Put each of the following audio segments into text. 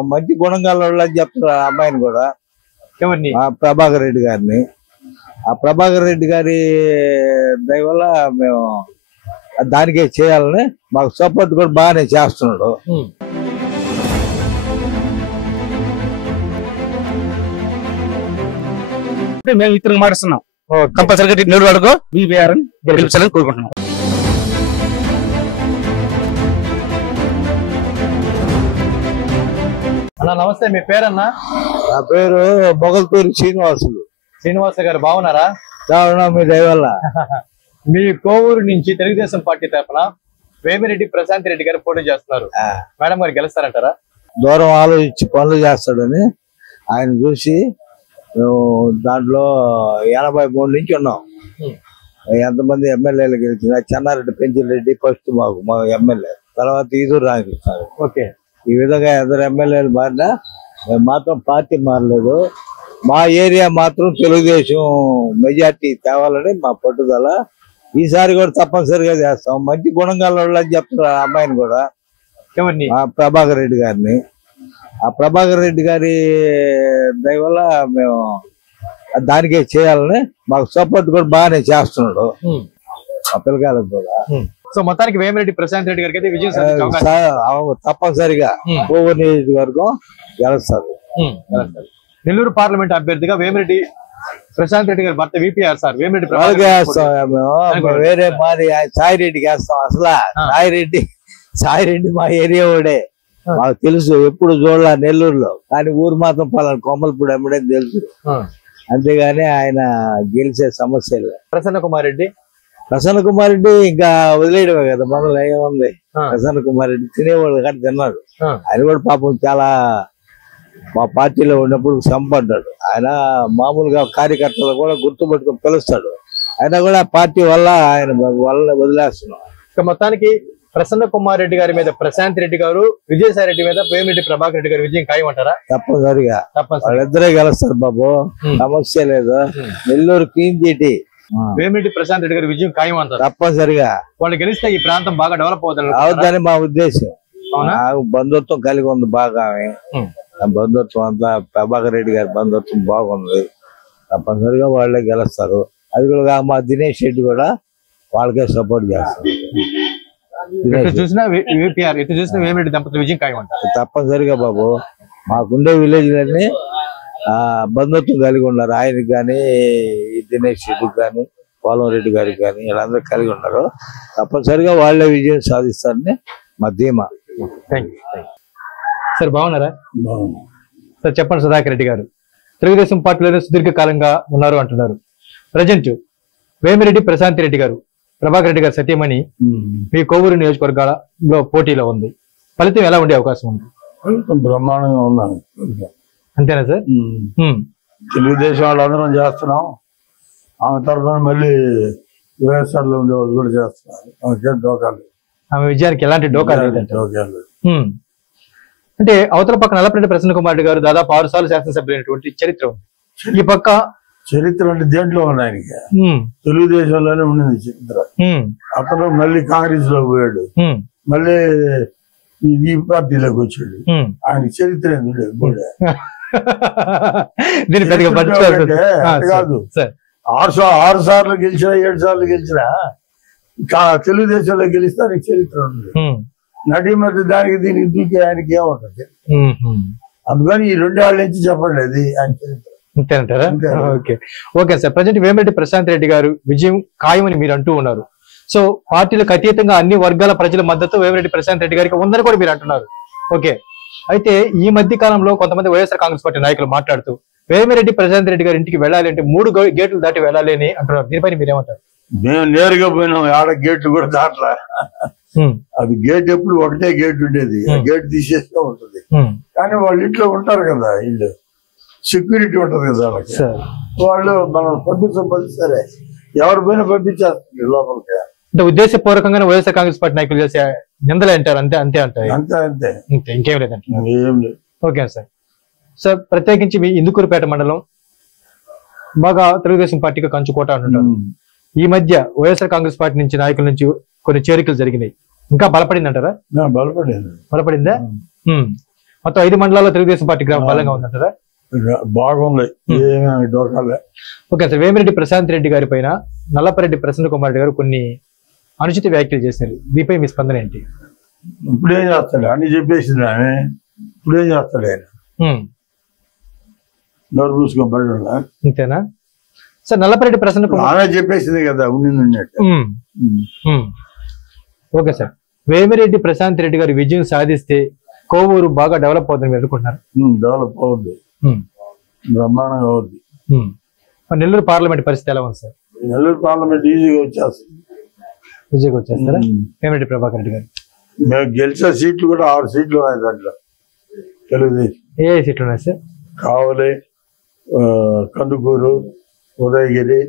చేస్తాం. మంచి గుణంగాల వాళ్ళు అని చెప్తున్నారు ఆ అమ్మాయిని కూడా. ఎవరిని? ఆ ప్రభాకర్ రెడ్డి గారిని. ఆ ప్రభాకర్ రెడ్డి గారి దయ వల్ల మేము దానికే చేయాలని మాకు సపోర్ట్ కూడా బాగానే చేస్తున్నాడు. మేము ఇతను మాట్లాడుతున్నాం. కంపల్సరీగా నెల్లూరు వరకు బీబీఆర్ గెలిపించాలని కోరుకుంటున్నాం. అన్న నమస్తే, మీ పేరన్నా? నా పేరు మొగల్తూరి శ్రీనివాసులు. శ్రీనివాస గారు బాగున్నారా? మీ దయ వల్ల. మీ కోవూరు నుంచి తెలుగుదేశం పార్టీ తరఫున వేమిరెడ్డి ప్రశాంత్ రెడ్డి గారు పోటీ చేస్తున్నారు. మేడం గారు గెలుస్తారంటారా? దూరం ఆలోచించి పనులు చేస్తాడని ఆయన చూసి మేము దాంట్లో 83 నుంచి ఉన్నాం. ఎంతమంది ఎమ్మెల్యేలు గెలిచిన చెన్నారెడ్డి పెంచిరెడ్డి ఫస్ట్ మా ఎమ్మెల్యే, తర్వాత ఈదూరు రామకృష్ణ. ఓకే, ఈ విధంగా ఇద్దరు ఎమ్మెల్యేలు మారినా మేము మాత్రం పార్టీ మారలేదు. మా ఏరియా మాత్రం తెలుగుదేశం మెజార్టీ తేవాలని మా పట్టుదల. ఈసారి కూడా తప్పనిసరిగా చేస్తాం. మంచి గుణంగాల వాళ్ళు అని చెప్తున్నారు ఆ అమ్మాయిని కూడా. ఎవరిని? ఆ ప్రభాకర్ రెడ్డి గారిని. ఆ ప్రభాకర్ రెడ్డి గారి దయ వల్ల మేము దానికే చేయాలని మాకు సపోర్ట్ కూడా బాగానే చేస్తున్నాడు ఆ పిల్లకాయలకు కూడా. సో మొత్తానికి వేమిరెడ్డి ప్రశాంత్ రెడ్డి గారికి అయితే విజయం తప్పనిసరిగా కోవూరు నియోజకవర్గం గెలుస్తారు. నెల్లూరు పార్లమెంట్ అభ్యర్థిగా వేమిరెడ్డి ప్రశాంత్ రెడ్డి గారి భర్త విపిఆర్ సార్ వేమిరెడ్డి మేము వేరే మాది సాయిరెడ్డికి వేస్తాం. అసలు సాయిరెడ్డి మా ఏరియా వాడే, మాకు తెలుసు. ఎప్పుడు చూడాల నెల్లూరులో, కానీ ఊరు మాత్రం పలానా కొమ్మలపూడి అమ్మడే తెలుసు. అంతేగాని ఆయన గెలిచే సమస్యలు. ప్రసన్న కుమార్ రెడ్డి ఇంకా వదిలేయడమే కదా, మనలో ఏముంది. ప్రసన్న కుమార్ రెడ్డి తినేవాళ్ళు కానీ తిన్నాడు. ఆయన కూడా పాపం చాలా మా పార్టీలో ఉన్నప్పుడు సంపడ్డాడు. ఆయన మామూలుగా కార్యకర్తలు కూడా గుర్తుపెట్టుకుని పిలుస్తాడు. ఆయన కూడా పార్టీ వల్ల ఆయన వదిలేస్తున్నాం. మొత్తానికి ప్రసన్న కుమార్ రెడ్డి గారి మీద ప్రశాంత్ రెడ్డి గారు, విజయసాయి రెడ్డి మీద వేమిరెడ్డి ప్రభాకర్ రెడ్డి గారి విజయం ఖాయమంటారా? తప్పనిసరిగా వాళ్ళిద్దరే గెలుస్తారు బాబు, సమస్య లేదు. నెల్లూరు క్లీన్ సిటీ, వేమిరెడ్డి ప్రశాంత్ రెడ్డి గారి విజయం ఖాయం అంటారు. తప్పనిసరిగా వాళ్ళు గెలిస్తే ఈ ప్రాంతం బాగా డెవలప్ అవుతుందని మా ఉద్దేశం. బంధుత్వం కలిగి ఉంది బాగా. బంధుత్వం అంతా ప్రభాకర్ రెడ్డి గారి బంధుత్వం బాగుంది. తప్పనిసరిగా వాళ్ళే గెలుస్తారు. అది కూడా మా దినేష్ రెడ్డి కూడా వాళ్ళకే సపోర్ట్ చేస్తారు. చూసినా వేమిరెడ్డి దంపతుల విజయం ఖాయం అంటారు. తప్పనిసరిగా బాబు, మాకుండే విలేజ్లన్నీ బంధుత్వం కలిగి ఉన్నారు. ఆయనకి కానీ, దినేష్ రెడ్డికి కానీ, పోలం రెడ్డి గారికి కానీ, వీళ్ళందరూ కలిగి ఉన్నారు. తప్పనిసరిగా వాళ్ళే విజయం సాధిస్తారని మా ధీమా. సార్ బాగున్నారా? సార్ చెప్పండి, సుధాకర్ రెడ్డి గారు తెలుగుదేశం పార్టీలోనే సుదీర్ఘకాలంగా ఉన్నారు అంటున్నారు. ప్రజెంట్ వేమిరెడ్డి ప్రశాంత్ రెడ్డి గారు, ప్రభాకర్ రెడ్డి గారు సతీమణి మీ కోవూరు నియోజకవర్గాలలో పోటీలో ఉంది. ఫలితం ఎలా ఉండే అవకాశం ఉంది? బ్రహ్మాండంగా ఉన్నాను. అంతేనా సార్? తెలుగుదేశం వాళ్ళందరం చేస్తున్నాం. ఆమె తరఫున మళ్ళీ వైఎస్ఆర్ లో ఉండేవాళ్ళు కూడా చేస్తున్నారు. ఆమె విజయానికి ఎలాంటి డోకా లేదంటే. అంటే అవతల పక్క నల్లపరెడ్డి ప్రసన్న కుమార్ రెడ్డి గారు దాదాపు 6 సార్లు శాసనసభ్యులైనటువంటి చరిత్ర ఉంది. ఈ పక్క చరిత్ర అంటే దేంట్లో ఉంది ఆయనకి? తెలుగుదేశంలోనే ఉండింది చరిత్ర. అతను మళ్ళీ కాంగ్రెస్ లో పోయాడు, మళ్ళీ ఈ పార్టీలోకి వచ్చాడు. ఆయన చరిత్ర కాదు. 6 సార్లు గెలిచినా 7 సార్లు గెలిచినా తెలుగుదేశంలో గెలిస్తే ఆయనకి చరిత్ర ఉంది. నటి మధ్య దానికి దీనికి దూకే ఆయనకి ఏముంటది? అందుకని ఈ 2 ఏళ్ల నుంచి చెప్పండి, అది ఆయన చరిత్ర. అంతేనంటారా? Okay sir. Present Vemireddy Prashanth Reddy గారు విజయం ఖాయమని మీరు అంటూ ఉన్నారు. సో పార్టీలకు అతీతంగా అన్ని వర్గాల ప్రజల మద్దతు వేమిరెడ్డి ప్రశాంత్ రెడ్డి గారికి ఉందని కూడా మీరు అంటున్నారు. ఓకే, అయితే ఈ మధ్య కాలంలో కొంతమంది వైఎస్ఆర్ కాంగ్రెస్ పార్టీ నాయకులు మాట్లాడుతూ వేమిరెడ్డి ప్రశాంత్ రెడ్డి గారి ఇంటికి వెళ్ళాలి అంటే 3 గేట్లు దాటి వెళ్ళాలి అని అంటున్నారు. దీనిపైన మీరేమంటారు? మేము నేరుగా పోయినాం, ఆడ గేట్లు కూడా దాట్లా. అది గేట్ ఎప్పుడు ఒకటే గేట్ ఉండేది, గేట్ తీసేస్తూ ఉంటుంది. కానీ వాళ్ళు ఇంట్లో ఉంటారు కదా, ఇల్లు సెక్యూరిటీ ఉంటది కదా వాళ్ళకి. వాళ్ళు మనం పంపించకపోతే సరే, ఎవరి పైన పంపించేస్తుంది లోపలికి. అంటే ఉద్దేశపూర్వకంగానే వైఎస్ఆర్ కాంగ్రెస్ పార్టీ నాయకులు చేసే నిందలే అంటారు. అంతే అంటారు. అంతే ఇంకేం లేదంటే. ఏం లేదు. Okay sir. సార్ ప్రత్యేకించి మీ ఇందుకూరుపేట మండలం బాగా తెలుగుదేశం పార్టీకి కంచుకోట అంటుంటారు. ఈ మధ్య వైఎస్ఆర్ కాంగ్రెస్ పార్టీ నుంచి నాయకుల నుంచి కొన్ని చేరికలు జరిగినాయి. ఇంకా బలపడింది అంటారా? బలపడిందా? మొత్తం 5 మండలాల్లో తెలుగుదేశం పార్టీ గ్రామ బలంగా ఉందంటారా? బాగుంది, ఏమీ డోకాలే. ఓకే సార్, వేమిరెడ్డి ప్రశాంత్ రెడ్డి గారి పైన నల్లపరెడ్డి ప్రసన్న కుమార్ రెడ్డి గారు కొన్ని అనుచిత వ్యాఖ్యలు చేశారు. దీనిపై మీ స్పందన ఏంటి? ఇప్పుడేం చేస్తాడు అని చెప్పేసింది ఆమె. ఇప్పుడేం చేస్తాడు ఆయన? నోరు పూసుకోబడి అంతేనా సార్? నల్లపరెడ్డి ప్రసన్న కుమార్ ఆమె చెప్పేసింది కదా ఉన్నట్టు. ఓకే సార్, వేమిరెడ్డి ప్రశాంత్ రెడ్డి గారు విజయం సాధిస్తే కోవూరు బాగా డెవలప్ అవుతుందని మీరు అనుకుంటున్నారు? డెవలప్ అవుద్ది, బ్రహ్మాండంగా అవుద్ది. నెల్లూరు పార్లమెంట్ పరిస్థితి ఎలా ఉంది సార్? నెల్లూరు పార్లమెంట్ ఈజీగా వచ్చేస్తుంది. విజయ్ వచ్చేస్తారా వేమిరెడ్డి ప్రభాకర్ రెడ్డి గారు? మేము గెలిచే సీట్లు కూడా 6 సీట్లు ఉన్నాయి దాంట్లో తెలుగుదేశం. ఏ సీట్లు ఉన్నాయి సార్? కావలి, కందుకూరు, ఉదయగిరి,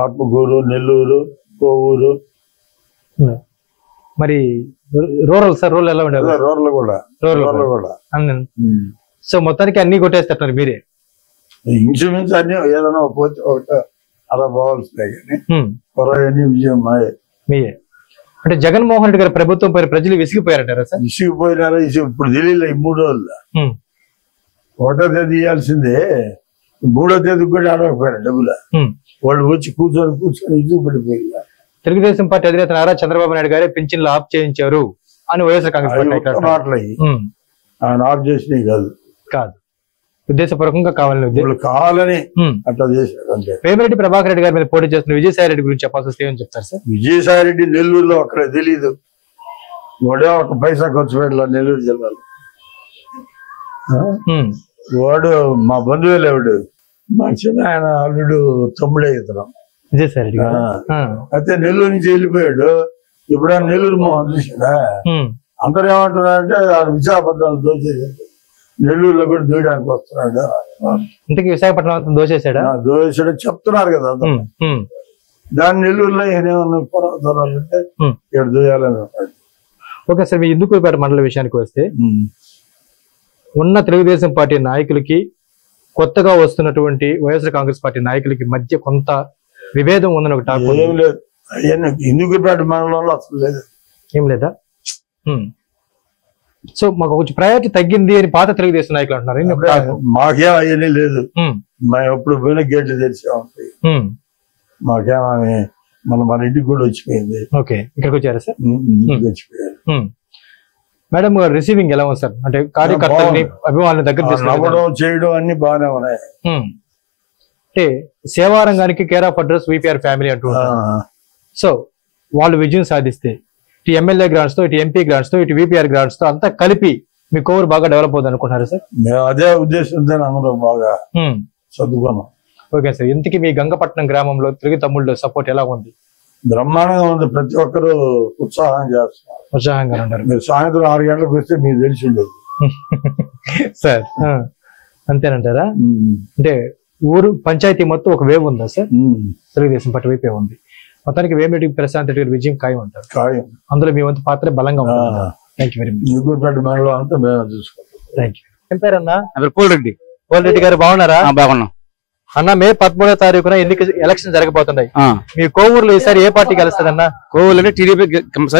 ఆత్మకూరు, నెల్లూరు, కోవూరు. మరి రూరల్ సార్, రూరల్ ఎలా ఉండేది? రూరల్ కూడా, రూరల్ కూడా. సో మొత్తానికి అన్ని కొట్టేస్తారు మీరే? ఇన్సూరెన్స్ అన్ని ఏదైనా పోతే ఒకటి అలా పోవాల్సిందే కానీ పొరవన్నీ విజయం మాయే. మీరే అంటే జగన్మోహన్ రెడ్డి గారి ప్రభుత్వం పైన ప్రజలు విసిగిపోయారంటారా సార్? విసిగిపోయినారా? ఇప్పుడు తెలియలే. ఈ 3 రోజులు 1వ తేదీ ఇవ్వాల్సిందే, 3వ తేదీకి కూడా ఆడకపోయారు డబ్బులు. వాళ్ళు వచ్చి కూర్చొని ఇసుగు పడిపోయి. తెలుగుదేశం పార్టీ అధినేత నారా చంద్రబాబు నాయుడు గారే పింఛన్లు ఆఫ్ చేయించారు అని వైఎస్ఆర్ కాంగ్రెస్ మాటలు ఆయన ఆఫ్ చేసినవి కాదు, ఉద్దేశపూర్వకంగా కావాలని అట్లా చేశారు అంతే. వేమిరెడ్డి ప్రభాకర్ రెడ్డి గారి మీద పోటీ చేస్తున్న విజయసాయి రెడ్డి గురించి చెప్పాల్సి వస్తే ఏమని చెప్తారు సార్? విజయసాయి రెడ్డి నెల్లూరులో అక్కడ తెలీదు, వాడే 1 పైసా ఖర్చు పెట్టాల నెల్లూరు జిల్లాలో. వాడు మా బంధువులే, వాడు మా చిన్న ఆయన అల్లుడు తమ్ముడే ఇతను విజయసాయి రెడ్డి. అయితే నెల్లూరు నుంచి వెళ్ళిపోయాడు. ఇప్పుడు నెల్లూరు మోహన్ చూసాడా? అందరూ ఏమంటున్నారంటే విశాఖపట్నం దోచేసాడు, నెల్లూరులో కూడా దూయడానికి వస్తున్నాడు. ఇంతకీ విశాఖపట్నం దోచేసాడా? దోచేసాడు చెప్తున్నారు కదా. దాన్ని నెల్లూరులో ఏమన్నా పొరాలంటే ఇక్కడ దూయాలని. ఓకే సార్, మీ ఇందుకూరుపేట మండల విషయానికి వస్తే ఉన్న తెలుగుదేశం పార్టీ నాయకులకి కొత్తగా వస్తున్నటువంటి వైఎస్ఆర్ కాంగ్రెస్ పార్టీ నాయకులకి మధ్య కొంత విభేదం ఉందని ఒక టాక్. ఏం లేదు, ఇందుకూరుపేట మండలంలో అసలు లేదు. ఏం లేదా? సో మాకు కొంచెం ప్రయారిటీ తగ్గింది అని పాత తెలుగుదేశం నాయకులు అంటున్నారు. మాకేం అయ్యనే లేదు, మేము ఎప్పుడు పోయినా గేట్లు తెరిచే ఉంటాయి. మాకేమీ మన ఇంటికి కూడా వచ్చిపోయింది. ఓకే, ఇక్కడికి వచ్చారా సార్? వచ్చిపోయారు. మేడం గారు రిసీవింగ్ ఎలా ఉంది సార్? అంటే కార్యకర్తల్ని అభిమానుల దగ్గర నవ్వడం చేయడం అన్ని బాగానే ఉన్నాయి. అంటే సేవారంగానికి care of address VPR family అంటున్నారు. సో వాళ్ళు విజయం సాధిస్తే ఇటు ఎమ్మెల్యే గ్రాంట్స్ తో, ఇటు ఎంపీ గ్రాంట్స్ తో, ఇటు విపిఆర్ గ్రాంట్స్ తో అంతా కలిపి మీ కోవూరు బాగా డెవలప్ అవుతుంది అనుకుంటున్నారు సార్? మేము అదే ఉద్దేశంతో అందరం బాగా చదువుకున్నాం. ఓకే సార్, ఇంతకీ మీ గంగపట్నం గ్రామంలో తెలుగు తమ్ముళ్ళు సపోర్ట్ ఎలా ఉంది? బ్రహ్మాండంగా ఉంది. ప్రతి ఒక్కరు ఉత్సాహం చేస్తున్నారు. ఉత్సాహంగా ఉన్నారు. మీరు సాయంత్రం 6 గంటలకు వస్తే మీకు తెలిసి ఉండదు సార్. అంతేనంటారా? అంటే ఊరు పంచాయతీ మొత్తం ఒక వేవ్ ఉందా సార్? తెలుగుదేశం పార్టీ వైపే ఉంది. మొత్తానికి వేమిరెడ్డి ప్రశాంత్ రెడ్డి గారి విజయం ఖాయం అంటారు. ఖాయం. అందులో మీ వంతు పాత్ర బలంగా ఉంటుంది. Thank you very much. Indukurupeta మండలం అంతా మేము చూసుకుంటాం. Thank you. ఏం పేరన్నా? కోల్రెడ్డి. కోల్రెడ్డి గారు బాగున్నారా? బాగున్నాం అన్న. మే 13వ తారీఖున ఎలక్షన్ జరగబోతున్నాయి. మీ కోవూరులో ఈసారి ఏ పార్టీ గెలుస్తుందన్న? కోవూరులో టీడీపీ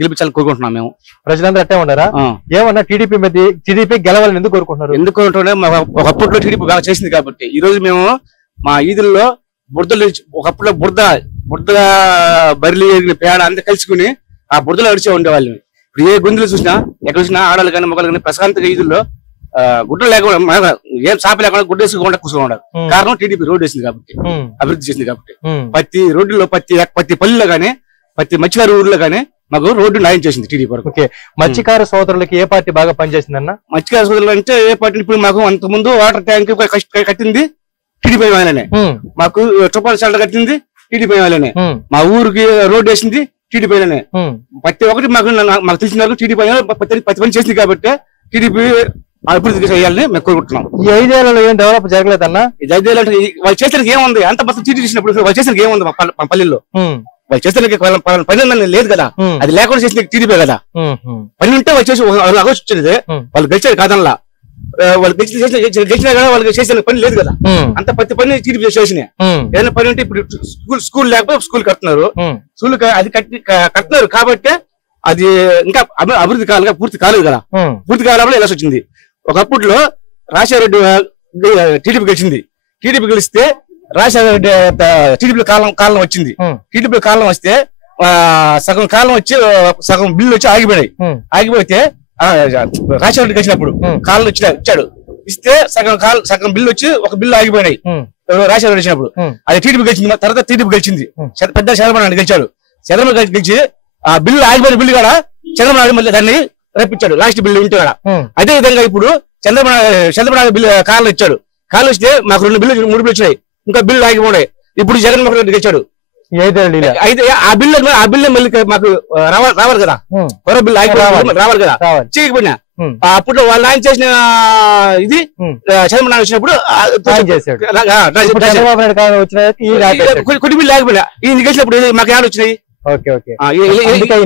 గెలిపించాలని కోరుకుంటున్నాం మేము. ప్రజలందరూ అట్టే ఉన్నారా? ఏమన్నా టీడీపీ గెలవాలని ఎందుకు కోరుకుంటున్నారు? ఎందుకు కోరుకుంటున్నాం? ఒకప్పట్లో టీడీపీ బాగా చేసింది కాబట్టి ఈ రోజు మేము మా ఈదుల్లో బురదలు, ఒకప్పుడు బురద బరిలి పేడ అంతా కలుసుకుని ఆ బురదలో అడిచే ఉండేవాళ్ళం. ఇప్పుడు ఏ గుందులు చూసినా, ఎక్కడ చూసినా ఆడవాళ్ళు కానీ మొగలు కానీ ప్రశాంతంగా ఈదుల్లో గుడ్డలు లేకుండా, ఏం చాప లేకుండా గుడ్డ వేసుకోకుండా కూర్చోండారు. కారణం టీడీపీ రోడ్డు వేసింది కాబట్టి, అభివృద్ధి చేసింది కాబట్టి. ప్రతి రోడ్డులో ప్రతి పల్లెలో గానీ, ప్రతి మత్స్యకారు ఊర్లో గానీ మాకు రోడ్డు న్యాయం చేసింది టీడీపీ వరకు. ఓకే, మత్స్యకార సోదరులకి ఏ పార్టీ బాగా పనిచేసిందన్న? మత్స్యకార సోదరులు అంటే ఏ పార్టీ? ఇప్పుడు మాకు అంతకుముందు వాటర్ ట్యాంక్ కట్టింది టీడీపీ వాళ్ళనే, మాకు టుపాల్ షెల్టర్ కట్టింది టీడీపీ వాళ్ళనే, మా ఊరికి రోడ్డు వేసింది టీడీపీ వాళ్ళనే. ప్రతి ఒక్కటి మాకు తెలిసిన వరకు టీడీపీ ప్రతి పని చేసింది కాబట్టి టీడీపీ అభివృద్ధి చేయాలని మేము కోరుకుంటున్నాం. ఈ 5 ఏళ్లలో ఏం డెవలప్ జరగలేదన్నా? ఈ 5 ఏళ్ళు అంటే వాళ్ళు చేసరికి ఏముంది? అంత మొత్తం టీడీ చేసినప్పుడు వాళ్ళు చేసరికి ఏముంది? మా పల్లెల్లో వాళ్ళు చేసరికి పని లేదు కదా, అది లేకుండా చేసిన టీడీపీ కదా. పని ఉంటే వాళ్ళు చేసి వచ్చేది, వాళ్ళు గెలిచారు కాదనలా. వాళ్ళు గెలిచినా కదా వాళ్ళకి చేసిన పని లేదు కదా. అంత ప్రతి పని టీడీపీ చేసినాయి. ఏదైనా పని ఉంటే ఇప్పుడు స్కూల్ లేకపోతే స్కూల్ కడుతున్నారు, స్కూల్ అది కడుతున్నారు కాబట్టి అది ఇంకా అభివృద్ధి కాలేదు, పూర్తి కాలేదు కదా. పూర్తి కాలంలో ఇలా వచ్చింది. ఒకప్పుడులో రాజశేఖర రెడ్డి టీడీపీ గెలిచింది. టీడీపీ గెలిస్తే రాజశేఖర రెడ్డి టీడీపీ కాలం వచ్చింది. టీడీపీ కాలం వస్తే సగం కాలం వచ్చి సగం బిల్లు వచ్చి ఆగిపోయినాయి. ఆగిపోతే రాజశేఖర రెడ్డి గెలిచినప్పుడు కాలం ఇచ్చాడు. ఇస్తే సగం బిల్లు వచ్చి ఒక బిల్లు ఆగిపోయినాయి రాజశేఖర రెడ్డి వచ్చినప్పుడు. అది టీడీపీ గెలిచింది. తర్వాత టీడీపీ గెలిచింది. పెద్ద చంద్రబాబు నాయుడు గెలిచాడు. చంద్రబాబు నాయుడు గెలిచి ఆ బిల్లు ఆగిపోయిన బిల్లు కూడా చంద్రబాబు నాయుడు మళ్ళీ దాన్ని రప్పించాడు. లాస్ట్ బిల్లు ఉంటే కూడా అదే విధంగా ఇప్పుడు చంద్రబాబు నాయుడు బిల్లు కాలం ఇచ్చాడు. కాలం ఇస్తే మాకు 2 బిల్లు 3 బిల్లు వచ్చినాయి. ఇంకా బిల్లు ఆగిపోయి ఇప్పుడు జగన్మోహన్ రెడ్డి గెలిచాడు. అయితే ఆ బిల్లు మళ్ళీ మాకు రావాలి కదా, కొర బిల్లు ఆగిపోయి రావాలి కదా, చేయకపోయినా అప్పుడు వాళ్ళు ఆయన చేసిన ఇది చంద్రబాబు నాయుడు వచ్చినప్పుడు కొన్ని బిల్లు ఆగిపోయినా ఈయన గెలిచినప్పుడు మాకు ఏడు వచ్చినాయి.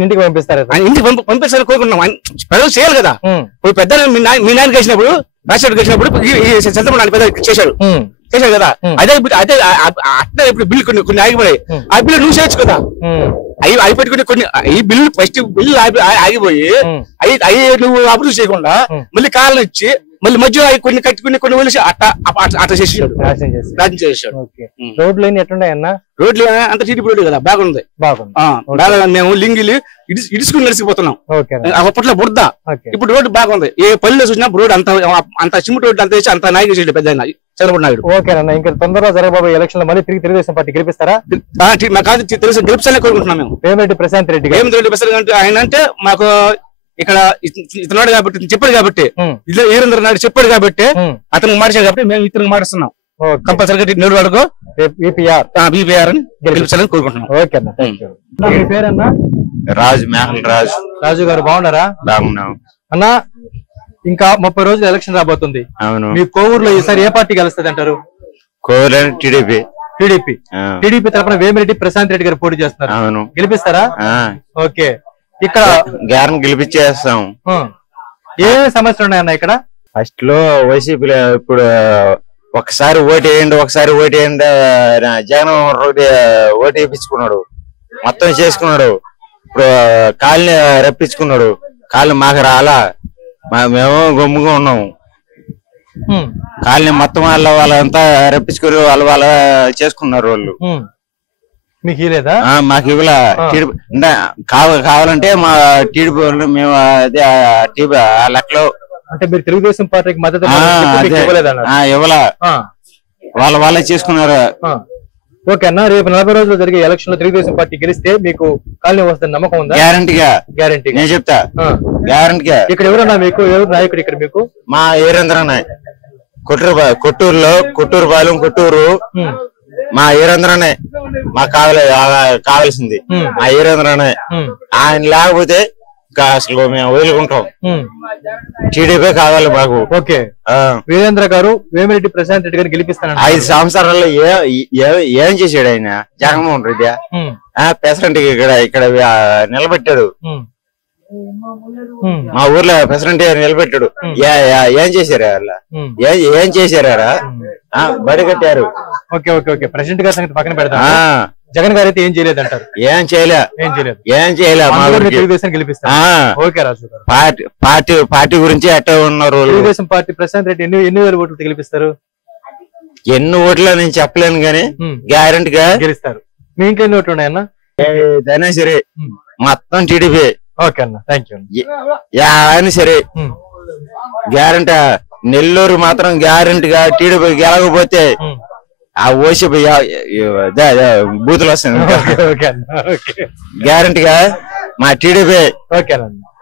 ఇంటికి పంపిస్తారు కోరుకుంటున్నాం. ప్రజలు చేయాలి కదా. ఇప్పుడు పెద్ద మీ నాయన గెలిచినప్పుడు రాజశేఖర్ గెలిచినప్పుడు చంద్రబాబు నాయుడు పెద్ద చేశాడు కదా. అదే అట్లా ఇప్పుడు బిల్లు కొన్ని ఆగిపోయాయి. ఆ బిల్లు నువ్వు చేయొచ్చు కదా. అవి పెట్టుకుని కొన్ని ఈ బిల్లు ఫస్ట్ బిల్లు ఆగిపోయి అవి నువ్వు అభివృద్ధి చేయకుండా మళ్ళీ కాలం ఇచ్చి మళ్ళీ మధ్యలో కొన్ని కట్టుకుని కొన్ని వదిలేసి అట్లా చేసాడు. రాజ్యం చేసాడు. రోడ్లు ఎట్లున్నాయన్నా? రోడ్లు అంత టీడీపీ రోడ్డు కదా, బాగుంది. బాగా మేము లింగిలి ఇడుచుకుని నడిచిపోతున్నాం. అప్పట్లో బురద, ఇప్పుడు రోడ్డు బాగుంది. ఏ పల్లెలో చూసినా రోడ్డు అంత సిమెంట్ రోడ్డు అంత వేసి అంత నాయకుడు చేసాడు పెద్ద చంద్రబాబు నాయుడు. ఓకేనా, ఇంకా తొందరగా జరగబోయే ఎలక్షన్ లో మళ్ళీ తిరిగి తెలుగుదేశం పార్టీ గెలిపిస్తారా? తెలుసు గెలిపించాలని కోరుకుంటున్నాం మేము. వేమిరెడ్డి ప్రశాంత్ రెడ్డి ఆయన అంటే మాకు ఇక్కడ ఇతను కాబట్టి చెప్పాడు కాబట్టి వీరేంద్ర నాయుడు చెప్పాడు కాబట్టి అతనికి మార్చాడు కాబట్టి మేము ఇతనికి మారుస్తున్నాం. కంపల్సరీగా నెల్లూరు వరకు బీపీఆర్ అని గెలిపించాలని కోరుకుంటున్నాం. ఓకే అన్న, మీ పేరన్నా? రాజు గారు బాగున్నారా? బాగున్నాం అన్నా. ఇంకా 30 రోజులు ఎలక్షన్ రాబోతుంది. అవును. మీ కోవూరులో ఈసారి ఏ పార్టీ గెలుస్తుంది అంటారు? టీడీపీ టీడీపీ తరఫున వేమిరెడ్డి ప్రశాంత్ రెడ్డి గారు పోటీ చేస్తున్నారు. అవును. గెలిపిస్తారా? ఓకే. ఇక్కడ గ్యారెంటీ గెలిపించేస్తాం. ఏ సమస్యలు ఉన్నాయన్న ఇక్కడ? ఫస్ట్ లో వైసీపీలో ఇప్పుడు ఒకసారి ఓటు వేయండి జగన్మోహన్ రెడ్డి ఓటు వేయించుకున్నాడు, మొత్తం చేసుకున్నాడు. ఇప్పుడు కాళ్ళని రప్పించుకున్నాడు. కాళ్ళు మాకు రాలా, మేము గమ్ముగా ఉన్నాము. కాళ్ళని మొత్తం వాళ్ళంతా రప్పించుకుని వాళ్ళ చేసుకున్నారు. వాళ్ళు మీకు లేదా? మాకు ఇవ్వలా. కావాలంటే మా టీడీపీ వాళ్ళు మేము అదే లెక్కలో అంటే మీరు తెలుగుదేశం పార్టీకి మద్దతు ఇవ్వలా, వాళ్ళే చేసుకున్నారు. ఓకే అన్న, రేపు 40 రోజులు జరిగే ఎలక్షన్ లో తెలుగుదేశం పార్టీ గెలిస్తే మీకు కాలనీ వస్తుంది నమ్మకం ఉందా? గ్యారంటీ నేను చెప్తా. గ్యారంటీగా. ఇక్కడ ఎవరన్నా మీకు ఎవరు నాయకుడు ఇక్కడ మీకు? మా ఈరేంద్రనే. కొట్టూరు పాలెం కొట్టూరు మా ఈరేంద్రనే మాకు కావాల్సింది. మా ఈరేంద్రనే. ఆయన లేకపోతే అసలు మేము వదులుకుంటాం. టీడీపీ కావాలి మాకు. ఓకే. వీరేంద్ర గారు వేమిరెడ్డి ప్రశాంత్ రెడ్డి గారు గెలిపిస్తాను. 5 సంవత్సరాల్లో ఏం చేశాడు ఆయన? జగన్మోహన్ రెడ్డి ప్రెసిడెంట్ ఇక్కడ నిలబెట్టాడు. మా ఊర్లో ప్రెసిడెంట్ నిలబెట్టాడు. ఏం చేశారు వాళ్ళ? ఏం చేశారా? బడి కట్టారు. Okay okay okay. ప్రెసిడెంట్ గారి సంగతి పక్కన పెడతా. జగన్ గారు అయితే ఏం చేయలేదు అంటారు? ఏం చేయలే. తెలుగుదేశం గెలిపిస్తారు. ఓకే రాజు గారు. పార్టీ గురించి ఎట్లా ఉన్నారు? తెలుగుదేశం పార్టీ ప్రశాంత్ రెడ్డి ఎన్ని వేల ఓట్లు గెలిపిస్తారు? ఎన్ని ఓట్లు నేను చెప్పలేను గానీ గ్యారెంటీగా గెలుస్తారు. మీ ఇంట్లో ఎన్ని ఓట్లు ఉన్నాయన్న? సరే మొత్తం టీడీపీ. ఓకే అన్న, థ్యాంక్ యూ. అయినా సరే గ్యారెంటీ. నెల్లూరు మాత్రం గ్యారెంటీగా టీడీపీ గెలకపోతే ఆ ఓసి బూతులు వస్తుంది. గ్యారెంటీగా మా టీడీపీ. ఓకేనండి.